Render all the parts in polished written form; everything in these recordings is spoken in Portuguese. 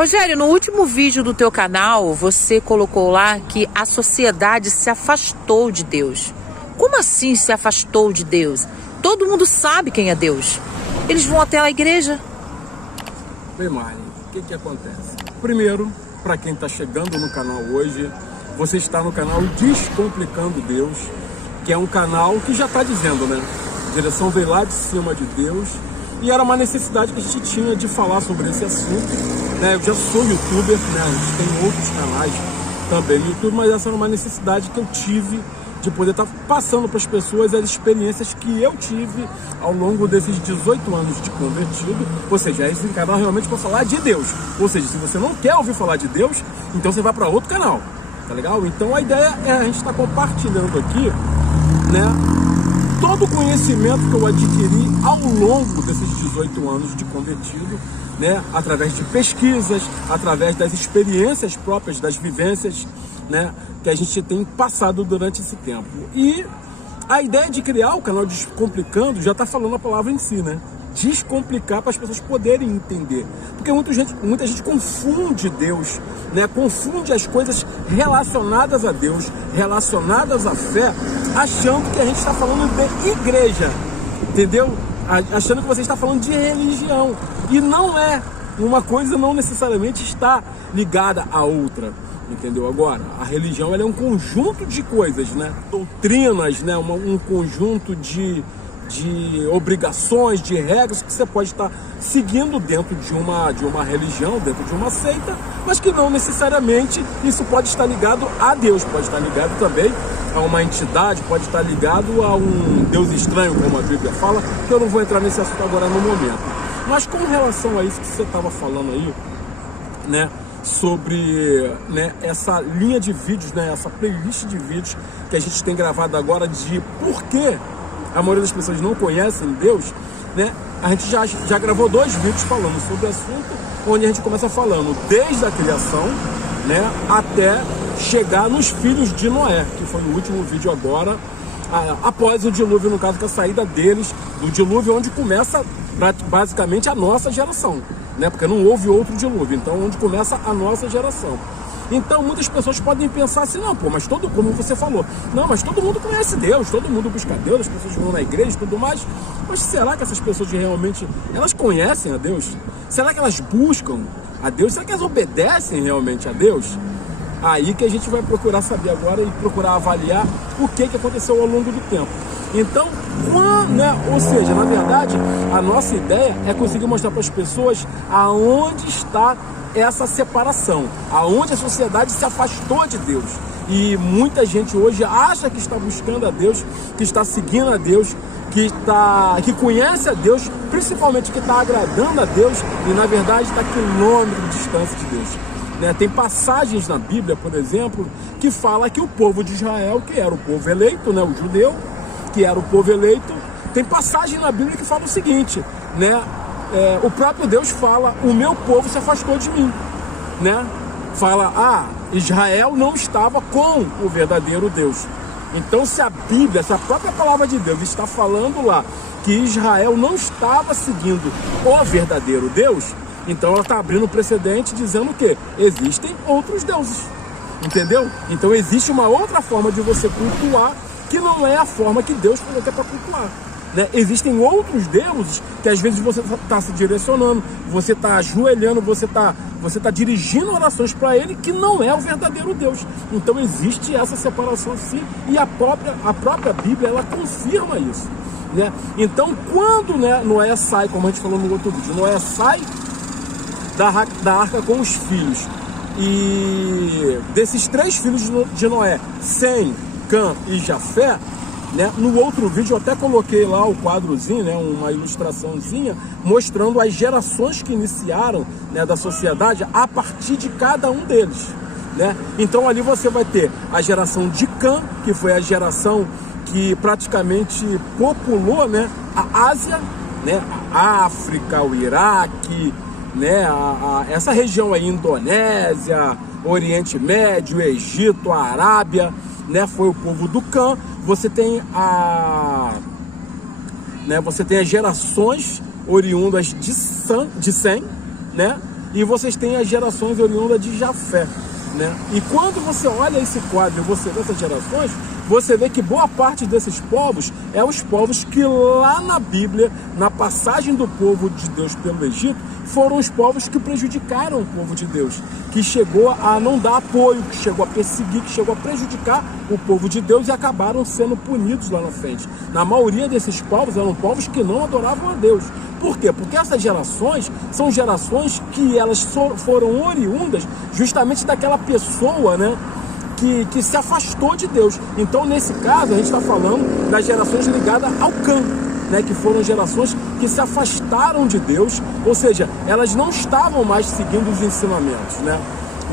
Rogério, no último vídeo do teu canal, você colocou lá que a sociedade se afastou de Deus. Como assim se afastou de Deus? Todo mundo sabe quem é Deus. Eles vão até a igreja. Bem, Mari, o que acontece? Primeiro, para quem está chegando no canal hoje, você está no canal Descomplicando Deus, que é um canal que já está dizendo, né? A direção veio lá de cima de Deus e era uma necessidade que a gente tinha de falar sobre esse assunto, né? Eu já sou youtuber, né? A gente tem outros canais também no YouTube, mas essa era uma necessidade que eu tive de poder estar passando para as pessoas as experiências que eu tive ao longo desses 18 anos de convertido. Ou seja, esse canal realmente para falar de Deus. Ou seja, se você não quer ouvir falar de Deus, então você vai para outro canal, tá legal? Então a ideia é a gente estar compartilhando aqui, né, todo o conhecimento que eu adquiri ao longo desses 18 anos de convertido, né, através de pesquisas, através das experiências próprias, das vivências, né, que a gente tem passado durante esse tempo. E a ideia de criar o canal Descomplicando já está falando a palavra em si, né? Descomplicar para as pessoas poderem entender. Porque muita gente confunde Deus, né? Confunde as coisas relacionadas a Deus, relacionadas à fé, achando que a gente está falando de igreja, entendeu? Achando que você está falando de religião. E não é. Uma coisa não necessariamente está ligada à outra. Entendeu? Agora, a religião ela é um conjunto de coisas, né? Doutrinas, né? Um conjunto de obrigações, de regras que você pode estar seguindo dentro de uma religião, dentro de uma seita, mas que não necessariamente isso pode estar ligado a Deus, pode estar ligado também a uma entidade, pode estar ligado a um Deus estranho, como a Bíblia fala, que eu não vou entrar nesse assunto agora no momento. Mas com relação a isso que você estava falando aí, né? Sobre, né, essa linha de vídeos, né, essa playlist de vídeos que a gente tem gravado agora de por que a maioria das pessoas não conhecem Deus, né? A gente já gravou 2 vídeos falando sobre o assunto, onde a gente começa falando desde a criação, né, até chegar nos filhos de Noé, que foi o último vídeo agora, após o dilúvio, no caso, que é a saída deles do dilúvio, onde começa basicamente a nossa geração, né? Porque não houve outro dilúvio, então onde começa a nossa geração. Então muitas pessoas podem pensar assim, não, pô, mas como você falou, não, mas todo mundo conhece Deus, todo mundo busca Deus, as pessoas vão na igreja e tudo mais, mas será que essas pessoas realmente, elas conhecem a Deus? Será que elas buscam a Deus? Será que elas obedecem realmente a Deus? Aí que a gente vai procurar saber agora e procurar avaliar o que aconteceu ao longo do tempo. Então, né, ou seja, na verdade, a nossa ideia é conseguir mostrar para as pessoas aonde está essa separação, aonde a sociedade se afastou de Deus. E muita gente hoje acha que está buscando a Deus, que está seguindo a Deus, que conhece a Deus, principalmente que está agradando a Deus, e na verdade está a quilômetros de distância de Deus. Né? Tem passagens na Bíblia, por exemplo, que fala que o povo de Israel, que era o povo eleito, né, o judeu, que era o povo eleito, tem passagem na Bíblia que fala o seguinte, né? O próprio Deus fala, o meu povo se afastou de mim, né? Fala, Israel não estava com o verdadeiro Deus. Então, se a Bíblia, se a própria palavra de Deus está falando lá que Israel não estava seguindo o verdadeiro Deus, então ela está abrindo um precedente dizendo que existem outros deuses, entendeu? Então existe uma outra forma de você cultuar que não é a forma que Deus falou que é para cultuar. Né? Existem outros deuses que às vezes você está se direcionando, você está ajoelhando, você tá dirigindo orações para ele, que não é o verdadeiro Deus. Então existe essa separação sim, e a própria Bíblia ela confirma isso. Né? Então quando, né, Noé sai, como a gente falou no outro vídeo, Noé sai da arca com os filhos, e desses 3 filhos de Noé, Sem, Cã e Jafé, né? No outro vídeo eu até coloquei lá o quadrozinho, né? Uma ilustraçãozinha mostrando as gerações que iniciaram, né, da sociedade a partir de cada um deles, né? Então ali você vai ter a geração de Cã, que foi a geração que praticamente populou, né, a Ásia, né, a África, o Iraque, né, essa região aí, Indonésia, Oriente Médio, Egito, a Arábia, né, foi o povo do Cã. Você tem as gerações oriundas de Sem, né, e vocês têm as gerações oriundas de Jafé, né? E quando você olha esse quadro e você vê essas gerações, você vê que boa parte desses povos é os povos que lá na Bíblia, na passagem do povo de Deus pelo Egito, foram os povos que prejudicaram o povo de Deus, que chegou a não dar apoio, que chegou a perseguir, que chegou a prejudicar o povo de Deus e acabaram sendo punidos lá na frente. Na maioria desses povos eram povos que não adoravam a Deus. Por quê? Porque essas gerações são gerações que elas foram oriundas justamente daquela pessoa, né, que se afastou de Deus. Então, nesse caso, a gente está falando das gerações ligadas ao Cã, né, que foram gerações que se afastaram de Deus, ou seja, elas não estavam mais seguindo os ensinamentos, né?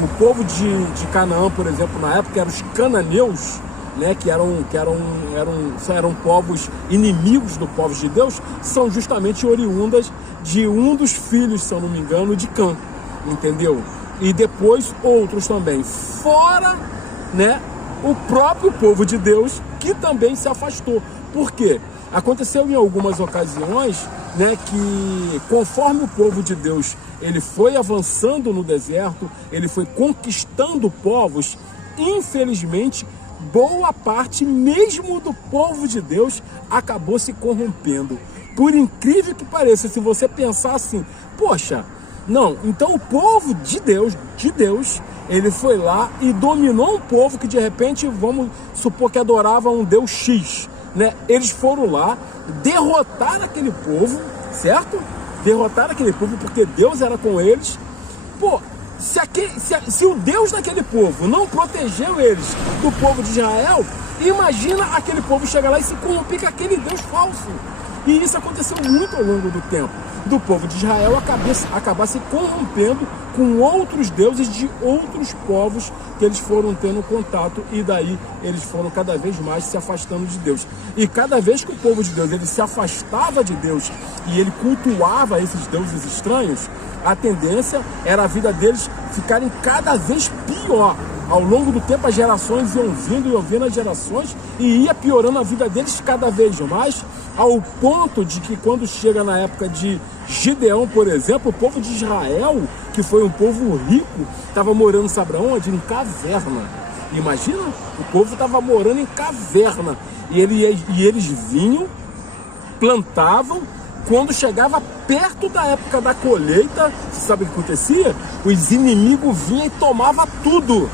O povo de Canaã, por exemplo, na época, eram os cananeus, né, que eram povos inimigos do povo de Deus, são justamente oriundas de um dos filhos, se eu não me engano, de Cã, entendeu? E depois outros também, fora, né, o próprio povo de Deus, que também se afastou. Por quê? Aconteceu em algumas ocasiões, né, que conforme o povo de Deus ele foi avançando no deserto, ele foi conquistando povos, infelizmente, boa parte mesmo do povo de Deus acabou se corrompendo. Por incrível que pareça, se você pensar assim, poxa, não, então o povo de Deus, ele foi lá e dominou um povo que de repente, vamos supor que adorava um Deus X, né? Eles foram lá, derrotaram aquele povo, certo? Derrotaram aquele povo porque Deus era com eles. Pô, se o Deus daquele povo não protegeu eles do povo de Israel, imagina aquele povo chegar lá e se corromper com aquele Deus falso. E isso aconteceu muito ao longo do tempo, do povo de Israel acabar se corrompendo com outros deuses de outros povos que eles foram tendo contato, e daí eles foram cada vez mais se afastando de Deus. E cada vez que o povo de Deus ele se afastava de Deus e ele cultuava esses deuses estranhos, a tendência era a vida deles ficarem cada vez pior. Ao longo do tempo as gerações iam vindo as gerações, e ia piorando a vida deles cada vez mais, ao ponto de que quando chega na época de Gideão, por exemplo, o povo de Israel, que foi um povo rico, estava morando, sabe onde? Em caverna. Imagina, o povo estava morando em caverna, e eles vinham, plantavam. Quando chegava perto da época da colheita, você sabe o que acontecia? Os inimigos vinham e tomavam tudo.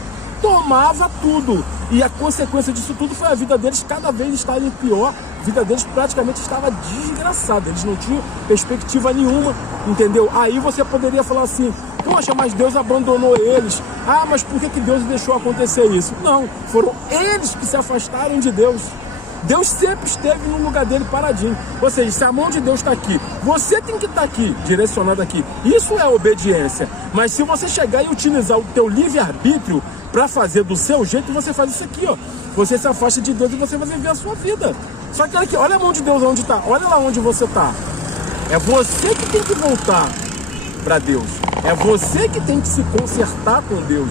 E a consequência disso tudo foi a vida deles cada vez estarem pior. A vida deles praticamente estava desgraçada. Eles não tinham perspectiva nenhuma, entendeu? Aí você poderia falar assim, poxa, mas Deus abandonou eles. Ah, mas por que Deus deixou acontecer isso? Não, foram eles que se afastaram de Deus. Deus sempre esteve no lugar dele paradinho. Ou seja, se a mão de Deus está aqui, você tem que estar aqui, direcionado aqui. Isso é obediência. Mas se você chegar e utilizar o teu livre-arbítrio para fazer do seu jeito, você faz isso aqui, ó. Você se afasta de Deus e você vai viver a sua vida. Só que olha aqui, olha a mão de Deus onde está. Olha lá onde você está. É você que tem que voltar para Deus. É você que tem que se consertar com Deus.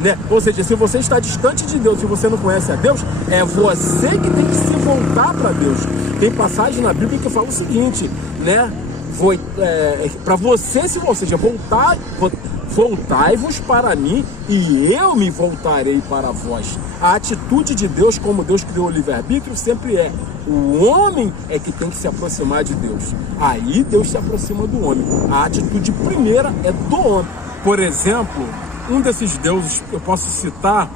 Né? Ou seja, se você está distante de Deus, se você não conhece a Deus, é você que tem que se voltar para Deus. Tem passagem na Bíblia que fala o seguinte, né? Para você, ou seja, voltai-vos para mim e eu me voltarei para vós. A atitude de Deus, como Deus criou o livre-arbítrio, sempre é: o homem é que tem que se aproximar de Deus. Aí Deus se aproxima do homem. A atitude primeira é do homem. Por exemplo, um desses deuses, eu posso citar,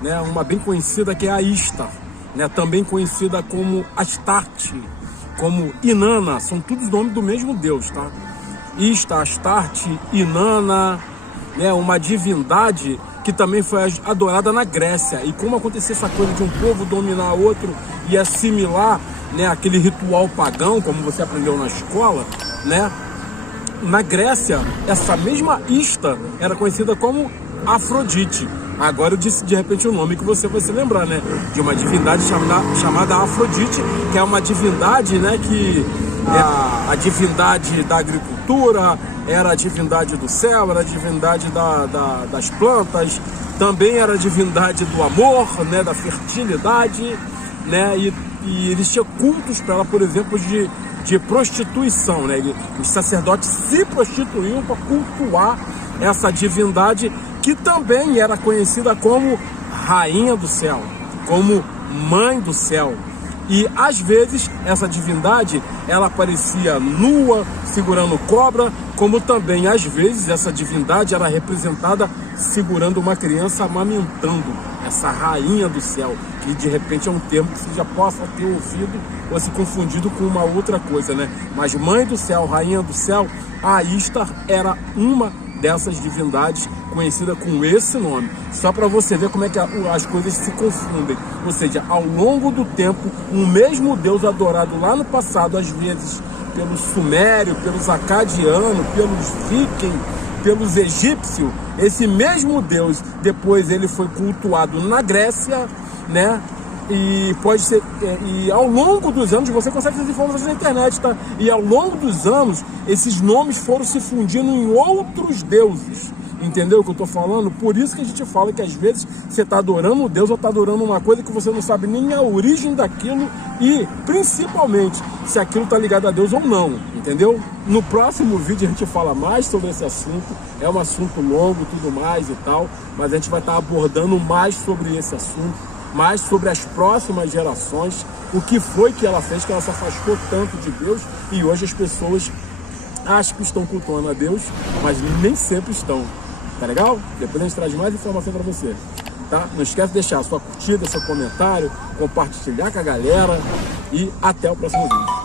né, uma bem conhecida que é a Ishtar, né, também conhecida como Astarte, como Inanna, são todos nomes do mesmo Deus, tá? Ishtar, Astarte, Inanna, né, uma divindade que também foi adorada na Grécia. E como acontecia essa coisa de um povo dominar outro e assimilar, né, aquele ritual pagão, como você aprendeu na escola, né? Na Grécia, essa mesma Ishtar era conhecida como Afrodite. Agora eu disse de repente o nome que você vai se lembrar, né? De uma divindade chamada Afrodite, que é uma divindade, né, que é a divindade da agricultura, era a divindade do céu, era a divindade das plantas, também era a divindade do amor, né, da fertilidade, né? E eles tinham cultos para ela, por exemplo, de prostituição, né? Os sacerdotes se prostituíam para cultuar essa divindade que também era conhecida como Rainha do Céu, como Mãe do Céu. E às vezes essa divindade ela aparecia nua, segurando cobra, como também às vezes essa divindade era representada segurando uma criança amamentando, essa Rainha do Céu, que de repente é um termo que você já possa ter ouvido ou se confundido com uma outra coisa, né? Mas Mãe do Céu, Rainha do Céu, a Ishtar era uma dessas divindades conhecida com esse nome, só para você ver como é que as coisas se confundem. Ou seja, ao longo do tempo, um mesmo Deus adorado lá no passado, às vezes pelos sumérios, pelos acadianos, pelos vikings, pelos egípcios, esse mesmo Deus depois ele foi cultuado na Grécia, né? E pode ser, e ao longo dos anos, você consegue essas informações na internet, tá? E ao longo dos anos, esses nomes foram se fundindo em outros deuses. Entendeu o que eu tô falando? Por isso que a gente fala que às vezes você tá adorando um Deus ou tá adorando uma coisa que você não sabe nem a origem daquilo e principalmente se aquilo tá ligado a Deus ou não, entendeu? No próximo vídeo a gente fala mais sobre esse assunto, é um assunto longo e tudo mais e tal, mas a gente vai estar abordando mais sobre esse assunto, mais sobre as próximas gerações, o que foi que ela fez, que ela se afastou tanto de Deus e hoje as pessoas acham que estão cultuando a Deus, mas nem sempre estão. Tá legal? Depois a gente traz mais informação para você, tá? Não esquece de deixar a sua curtida, seu comentário, compartilhar com a galera e até o próximo vídeo.